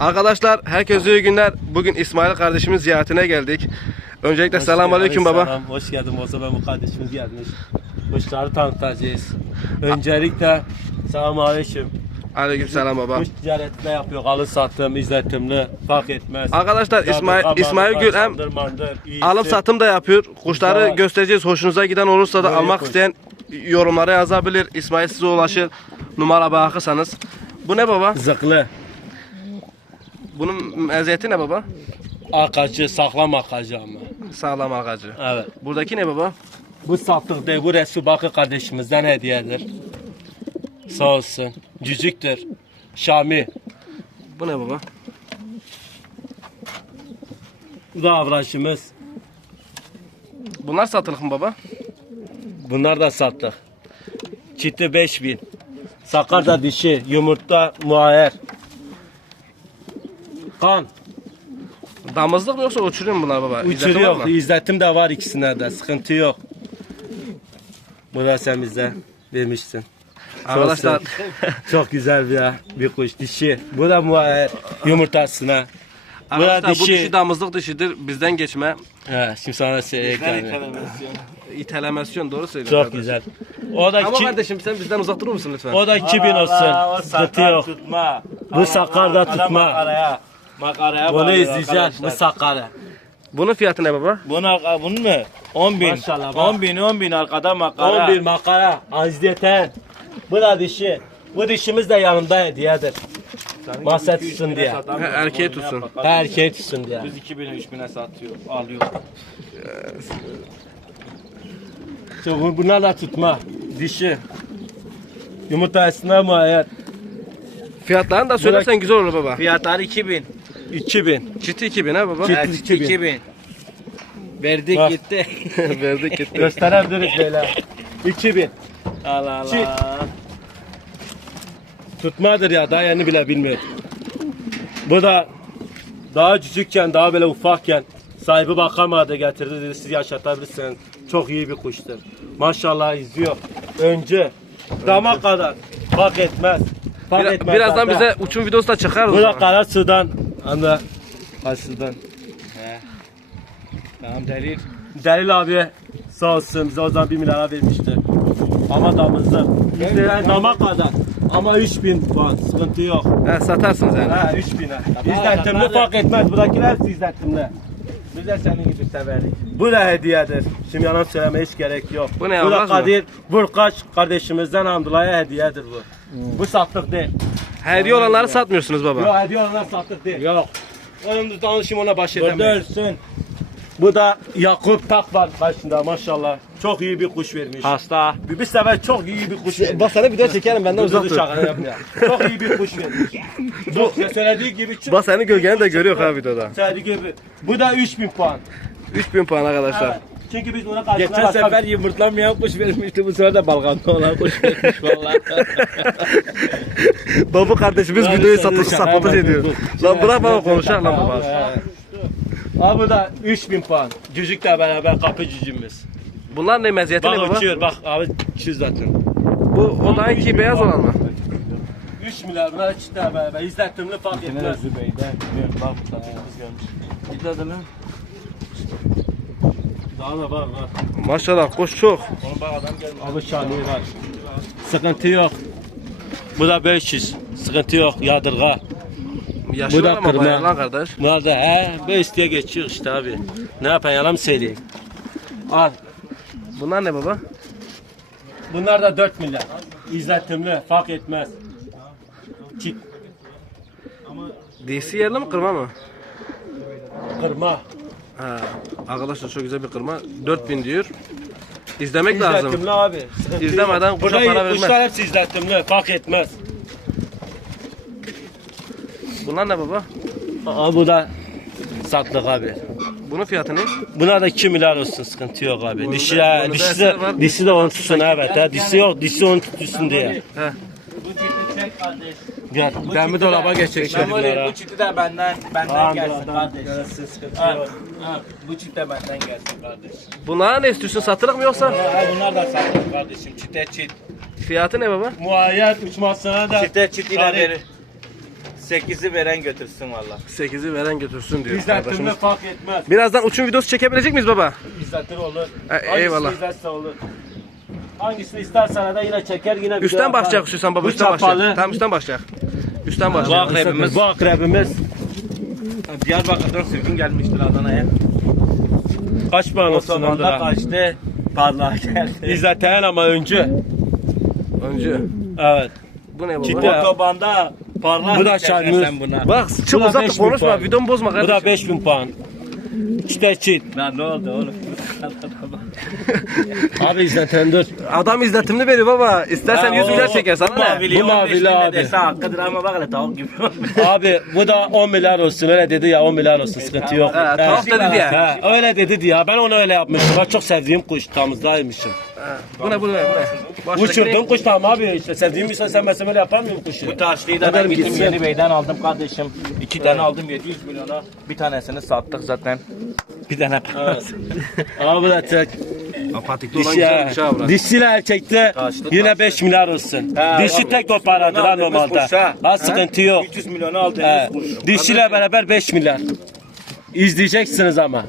Arkadaşlar herkese iyi günler. Bugün İsmail kardeşimin ziyaretine geldik. Öncelikle Hoş selamun aleyküm baba. selam. Hoş geldin Musa ben bu kardeşimiz gelmiş. Kuşları tanıtacağız. Öncelikle selamun aleyküm. Aleyküm selam baba. Kuş ticareti ne yapıyor? Alın sattım, izletimli, fark etmez. Arkadaşlar İsmail İsmail Gül hem alım satım da yapıyor. Kuşları Güzel. göstereceğiz. Hoşunuza giden olursa da Böyle almak kuş. isteyen yorumlara yazabilir. İsmail size ulaşır. Numara bırakırsanız. Bu ne baba? Zıklı, Bunun meziyeti ne baba? akacı, saklam akacı ama. Sağlam ağacı. Evet. Buradaki ne baba? Bu sattık değil, bu Resul Bakı kardeşimizden hediyedir. Sağ olsun. Cücüktür. Şami. Bu ne baba? Bu da avraşımız. Bunlar satılık mı baba? Bunlar da sattık. Çiti 5000. Sakar da dişi, yumurta muayyer. Kan. Damızlık mı yoksa uçuruyor mu bunlar baba? İzzeti var Uçuruyor. mı? İzzetim de var ikisine de. Sıkıntı yok. Bu da sen bize vermişsin. Arkadaşlar Çok, güzel bir, bir kuş dişi. Bu da muayyer yumurtasına. Bu da Arkadaşlar bu dişi. dişi damızlık dişidir. Bizden geçme. He, şimdi sana şey yani. İtelemasyon doğru söylüyorsun. Çok güzel. O da Ama iki, kardeşim sen bizden uzak durur musun lütfen? o da 2000 olsun. Sıkıntı yok. tutma. Bu sakar da tutma. Makaraya. Bunu bağlıyor izleyeceksin. Bu arkadaşlar. Bunun fiyatı ne baba? Buna, bunun mu? 10 bin. Maşallah bak. 10 bin 10 bin arkada makara. 11 makara. Azdiyeten. Bu da dişi. Bu dişimiz de yanımda hediyedir. Masa tutsun diye. Ha, erkeği tutsun. Erkeği tutsun diye. Biz 2000'e 3000'e satıyor. Alıyor. İşte bu- bunlar da tutma. Dişi. Yumurtasına muayyer. Fiyatlarını da söylersen güzel olur baba. Fiyatları 2000. 2000. Çiti 2000 ha baba. Çiti Evet, 2000. 2000. Verdik Bak. gitti. Verdik gitti. Gösterebiliriz böyle. 2000. Allah Çit. Allah. Tutmadır ya daha yeni bile bilmiyorum. Bu da daha küçükken daha böyle ufakken sahibi bakamadı getirdi dedi siz yaşatabilirsiniz. Çok iyi bir kuştur. Maşallah izliyor. Önce dama kadar fark etmez. Fark Biraz- etmez birazdan zaten. bize uçum videosu da çıkar Bu da zaman. Anda karşıdan. Tamam delil. Delil abi sağ olsun bize o zaman 1 milyara vermişti. Ama damızlı. İzleyen dama kadar. Ama 3000 puan sıkıntı yok. He, satarsınız yani. Ha 3000'e. İzletimli fark etmez. Buradakiler hepsi izletimli. Biz de senin gibi severdik. Bu da hediyedir. Şimdi yalan söylemeye hiç gerek yok. Bu ne, Bu da? Kadir Burkaç kardeşimizden Hamdullah'a hediyedir bu. Bu sattık değil. Hediye olanları satmıyorsunuz baba. Yok hediye olanlar sattık değil. Yok. Onun danışım ona baş edemeyiz. ölsün. Bu da Yakup Tak var karşında maşallah. Çok iyi bir kuş vermiş. Hasta. Bir, bir sefer çok iyi bir kuş vermiş. Bak sana video çekerim benden Uzak dur. şaka yapma. Çok iyi bir kuş vermiş. Çok söylediği gibi çok Bak senin gölgeni de görüyor ha videoda. söylediği gibi. Bu da 3000 puan. 3000 puan arkadaşlar. Evet. Çünkü biz buna karşına Geçen başka sefer yumurtlamayan kuş vermişti. Bu sefer de balganda olan kuş vermiş vallahi. Baba kardeşimiz Lan videoyu satış yapma, ediyor. Lan bırak baba konuşalım lan baba. bu da 3000 puan. Cücükle beraber kapı cücüğümüz. Bunlar ne meziyeti ne Bak baba? uçuyor bak abi çiz zaten. Bu o da ki beyaz olan mı? 3 milyar bunlar çiftler beraber izlettimli fark etmez. Zübeyde. Bak satıyoruz görmüş. Gitmedi mi? Daha da var var. Maşallah kuş çok. Onu bak adam gelmiş. Abi şahane var. Sıkıntı yok. Bu da 500. Sıkıntı yok yadırga. Yaşı Bu da var ama kırma. bayağı lan kardeş. Bunlar da he 5 diye geçiyor işte abi. Ne yapayım yalan mı söyleyeyim? Al. Bunlar ne baba? Bunlar da 4 milyar. İzletimli fark etmez. Çit DC yerli mi kırma mı? kırma. Ha, arkadaşlar çok güzel bir kırma. 4000 diyor. İzlemek lazım. İzletimli abi. sıkıntı İzlemeden kuşa Burada para vermez. Kuşlar hepsi izletimli fark etmez. Bunlar ne baba? Aa bu da satlık abi. Bunun fiyatı ne? Buna da 2 milyar olsun sıkıntı yok abi. Dişi, da- de, bunun da dişi, de, var. dişi de onu tutsun evet. Ha. Dişi yok, dişi onu tutsun diye. He. Kardeş. Gel. Bu çifti dolaba geçecek Memoli. Bu çifti de benden, benden Tamam, gelsin kardeş. gelsin, sıkıntı Ha, yok. ha, bu çift de benden gelsin kardeş. Bunlara ne istiyorsun? Satılık mı yoksa? Ha, bunlar da satın kardeşim. Çifte çift. Fiyatı ne baba? Muayyer uçmasına da Çifte çift ile Tarih. verir. 8'i veren götürsün valla. 8'i veren götürsün diyor İzzettimle kardeşimiz. fark etmez. Birazdan uçum videosu çekebilecek miyiz baba? İzzettir olur. E, Hangisini eyvallah. izlerse olur. Hangisini istersen de yine çeker yine video Üstten yapar. başlayacak Hüsam baba. Bu Üstten başlayacak. çapalı. Tamam üstten başlayacak. Üstten Bu başlayacak. akrebimiz. Bu akrebimiz. Diyarbakır'dan sürgün gelmiştir Adana'ya. Kaç puan olsun Otobanda onlara? kaçtı. Parlağa geldi. İzzet'ten ama önce. Önce. Evet. Bu ne baba? Ciddi. Otobanda parlak Bu da geçerken şarjımız. sen buna. Bak Bu çok da uzatma 5000 konuşma. puan. Videomu bozma Bu kardeşim. da 5000 puan. İşte çit. Lan ne oldu oğlum? Abi İzzet'ten dur. Adam izletimli veriyor baba. İstersen Ha, 100 o- milyar çeker Bu sana ne? Bu 15 mavili abi. hakkıdır ama bak hele tavuk gibi. Abi bu da 10 milyar olsun öyle dedi ya 10 milyar olsun sıkıntı yok. Ha, tuhaf dedi diye. Ha, öyle dedi ya ben onu öyle yapmıştım. Ben çok sevdiğim kuş damızdaymışım. Bu ne bu ne bu ne? Uçurdum kuş tamam abi işte sevdiğim bir sen ben böyle yapar mıyım kuşu? Bu taşlıyı da ben Ederim gittim gitsin. Yeni Bey'den aldım kardeşim. İki tane aldım 700 milyona. Bir tanesini sattık zaten. Bir tane Abi bu da tek. Apatikli olan Dişi, güzelmiş ha burası. dişiyle erkekte Taşlı, yine taşlı. 5 milyar olsun. Ha, Dişi abi. tek o paradır ha Aldığımız normalde. kuş ha. Sıkıntı yok. 300 milyona aldığımız He, dişiyle beraber 5 milyar. İzleyeceksiniz ama.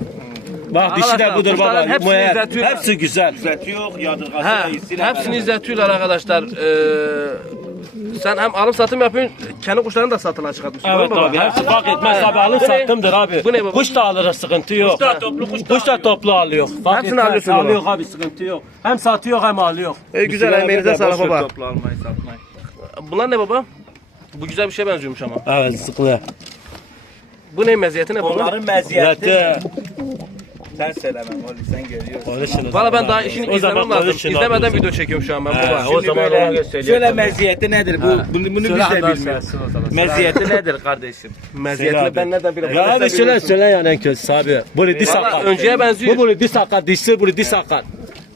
Bak dişi de Arkadaşlar, budur baba. kuşların hepsini Muayyer. izletiyor. Hepsi güzel. Ücreti yok, yadırgası Ha, da iyisiyle hepsini beraber. izletiyorlar arkadaşlar. Ee, sen hem alım satım yapıyorsun, kendi kuşlarını da satına çıkartmışsın. Evet abi baba? hepsi fark etmez abi alım sattımdır abi. Bu ne baba? Kuş da alırız sıkıntı yok. Kuş da toplu kuş da, kuş da toplu alıyor. Fark Hepsini etmez, alıyorsun baba. Alıyor abi sıkıntı yok. Hem satıyor hem alıyor. E, güzel emeğinize sağlık baba. Toplu almayı satmayı. Bunlar ne baba? Bu güzel bir şey benziyormuş ama. Evet sıklı. Bu ne meziyeti ne bunun? Onların meziyeti. Sen söylemem oğlum sen görüyorsun. konuşunuz. Valla ben daha işini O zaman izlemem lazım. konuşun İzlemeden video çekiyorum şu an ben baba. o zaman Böyle onu gösteriyor. Şöyle meziyeti nedir? Bu, bunu, bunu biz de bilmiyoruz. söylesin o zaman. Meziyeti nedir kardeşim? Meziyetini ben nereden bileyim? Ya abi söyle biliyorsun. söyle yani en kötüsü abi. Bu di Valla sakat. önceye benziyor. Bu bunu di sakat, dişi bu di sakat.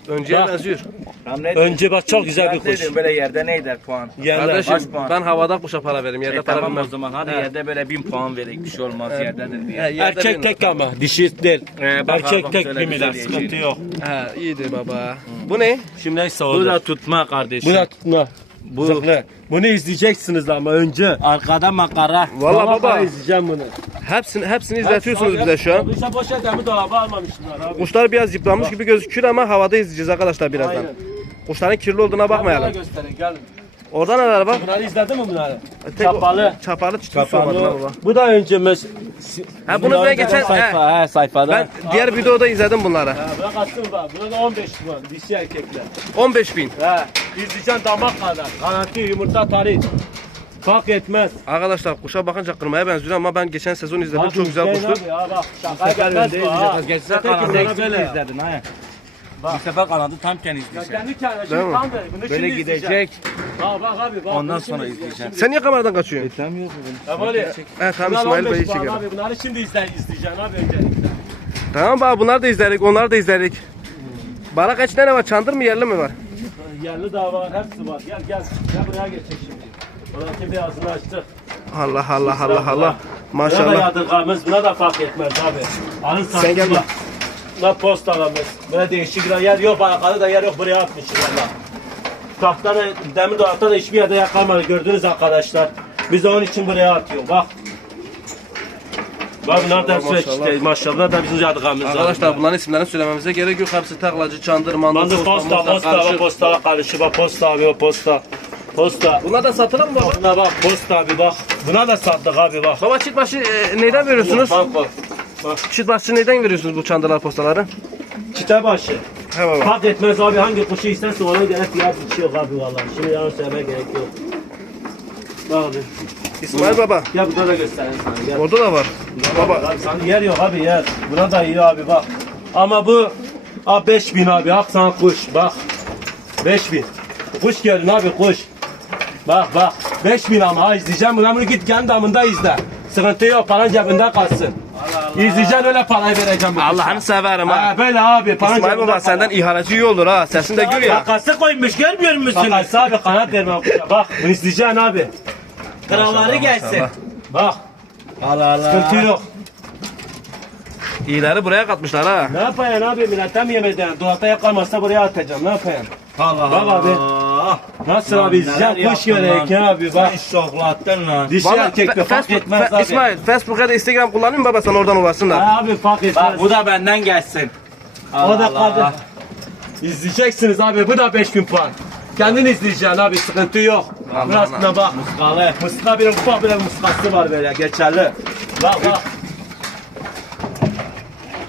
Önceye benziyor. Tamam ne Önce bak çok güzel bir kuş. Böyle yerde neydi puan? Yerler. Kardeşim puan? ben havada kuşa para veririm. Yerde E, para tamam o vermem. zaman hadi He. yerde böyle bin puan verek bir şey olmaz yerdedir diye. He, yerde Erkek tek ama dişi değil. Bak Erkek tek şey sıkıntı yok. He iyiydi baba. Bu ne? Şimdi neyse Bu da tutma kardeşim. Bu da tutma. Bu. Zıklı. Bunu izleyeceksiniz ama önce. Arkada makara. Valla baba izleyeceğim bunu. hepsini hepsini izletiyorsunuz bize şu an. İşte boş edemi dolaba almamışlar abi. Kuşlar biraz yıpranmış gibi gözüküyor ama havada izleyeceğiz arkadaşlar birazdan. Aynen. Kuşların kirli olduğuna bakmayalım. gösterin gelin. Oradan neler bak? Bunları izledin mi bunları? Tek- Çapalı. Çapalı sormadım ha baba. Bu da öncemiz. Ha bunu ben geçen he, Sayfa, he, sayfada. ben diğer videoda izledim bunları. Ha, buna kaçtım bak. Buna da 15 puan. Dişi erkekler. 15 bin. He. İzleyeceksin damak kadar. Garanti yumurta tarih. Fark etmez. Arkadaşlar kuşa bakınca kırmaya benziyor ama ben geçen sezon izledim. Abi, Çok güzel kuştu. abi ya bak. Şakaya gelmez bu ha. Geçen ya. izledin ha. Bu sefer kanadı tam kendi Ya izleyeceksin. kendi kendine Değil şimdi mi? tam böyle. Bunu Böyle şimdi gidecek. izleyeceksin. Bak bak abi bak. Ondan Bunu şimdi sonra izleyeceksin. izleyeceksin. Sen niye kameradan kaçıyorsun? Tam yok Ya böyle. He tamam Bunlar İsmail 15 Bey'i puan çekelim. Abi bunları şimdi izle, izleyeceksin abi öncelikle. Tamam baba bunlar da izledik, onlar da izledik. Bana kaç tane var? Çandır mı yerli mi var? Yerli daha var, hepsi var. Gel gel. Gel buraya geçecek şimdi. Buradaki beyazını açtık. Allah Allah Allah Allah. Buna da Maşallah. yadırgamız, buna da fark etmez abi. Alın saksı gel bak. Buna postalamız. Böyle değişik bir yer yok, barakada da yer yok, buraya atmışız valla. Tahta da, demir dolapta da hiçbir yerde yakalmadı gördünüz arkadaşlar. Biz de onun için buraya atıyoruz, bak. Bak bunlar da hepsi Maşallah. işte, maşallah da bizim yadırgamız. Arkadaşlar bunların isimlerini söylememize gerek yok. Hepsi taklacı, çandır, mandır, Bandı posta, posta, posta, bak karışık. posta karışık, bak posta abi, bak posta. Posta. Bunlar da satılır mı baba? Buna bak, posta abi bak. Buna da sattık abi bak. Baba çift başı e, neyden veriyorsunuz? Banko. Çift başı neyden veriyorsunuz bu çandırlar postaları? Çite başı. He baba. Fark etmez abi hangi kuşu isterse ona göre fiyat biçiyor abi vallahi. Şimdi yalan söylemeye gerek yok. Bak abi. İsmail baba. Gel burada da göstereyim sana gel. Orada da var. Baba. Abi sana yer yok abi yer. Buna da iyi abi bak. Ama bu abi 5000 abi hak sana kuş bak. 5000. Kuş gelin abi kuş. Bak bak 5000 ama ha izleyeceğim bunu bunu git kendi damında izle. Sıkıntı yok paran cebinde kalsın. İzleyeceksin öyle parayı vereceğim. Allah'ını severim ha. Ha böyle abi paran İsmail baba senden ihaleci iyi olur ha. Sesin de gür ya. Kakası koymuş görmüyor musun? Bak abi kanat verme kuşa bak bunu izleyeceksin abi. Kralları gelsin. Bak Allah Allah. sıkıntı yok. İyileri buraya katmışlar ha. Ne yapayan abi milletten mi yemeden? Dolapta yakalmazsa buraya atacağım ne yapayan? Allah Bak abi. Ah. Nasıl abi? Sen kuş gerek abi bak. Sen şoklattın lan. Dişi Vallahi erkek Fe- de fark Facebook- etmez Fe- abi. İsmail Facebook'ta da Instagram kullanıyor mu baba sen oradan ulaşsınlar. Ha abi fark etmez. Bak bu da benden gelsin. O da kaldı. İzleyeceksiniz abi bu da 5000 puan. Kendin izleyeceksin abi sıkıntı yok. Allah Burasına bak. Muskalı. Mısra bir ufak bir muskası var böyle geçerli. Bak bak.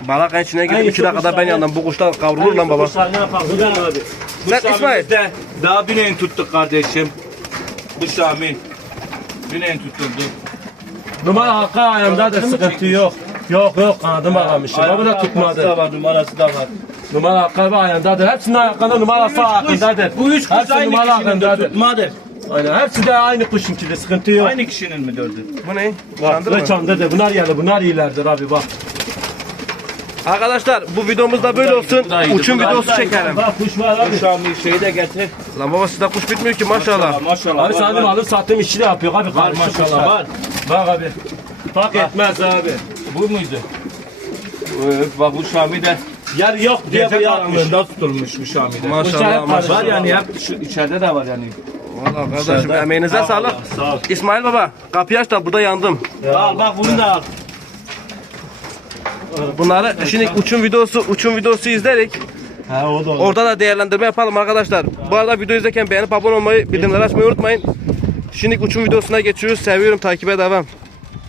Balak içine girdim Ay, 2 dakikada ben yandım. Bu kuşlar kavrulur lan baba. Kuşlar ne yapar? Güzel abi. Sen İsmail. Şamil'de Daha bineğin tuttuk kardeşim. Bu Şamil. Bineğin tutuldu. Numara arka ayağımdadır sıkıntı yok. Yok yok kanadım bağlamışım. Ama bu da tutmadı. da var, numarası da var. Numara arka ayağımdadır. Hepsinin ayaklarında numarası hakkındadır. Bu üç kuş Hepsi aynı numara kişinin de hakkındadır. tutmadır. Aynen hepsi de aynı kuşunkidir sıkıntı yok. Aynı kişinin mi dördü? Bu ne? Bak Çandır mı? ve çandadır. Bunlar yani bunlar iyilerdir abi bak. Arkadaşlar bu videomuz da böyle olsun. da videosu çekelim. Bak kuş var abi. Bu Şamil şeyi de getir. Lan baba sizde kuş bitmiyor ki maşallah. Maşallah. Abi var. alıp sattığım işi de yapıyor abi. Var maşallah var. Bak abi. Fark etmez abi. Bu muydu? Evet, bak bu Şamil de Yer yok diye bu yapmış. karanlığında tutulmuş bu Şamil de. Maşallah maşallah. Var yani hep şu içeride de var yani. Valla kardeşim emeğinize sağlık. Sağ ol. İsmail baba kapıyı aç da burada yandım. Al bak bunu da al. Bunları şimdi uçum videosu uçum videosu izledik. Ha o da olur. Orada da değerlendirme yapalım arkadaşlar. Bu arada video izlerken beğenip abone olmayı, bildirimleri açmayı unutmayın. Şimdi uçum videosuna geçiyoruz. Seviyorum takibe devam.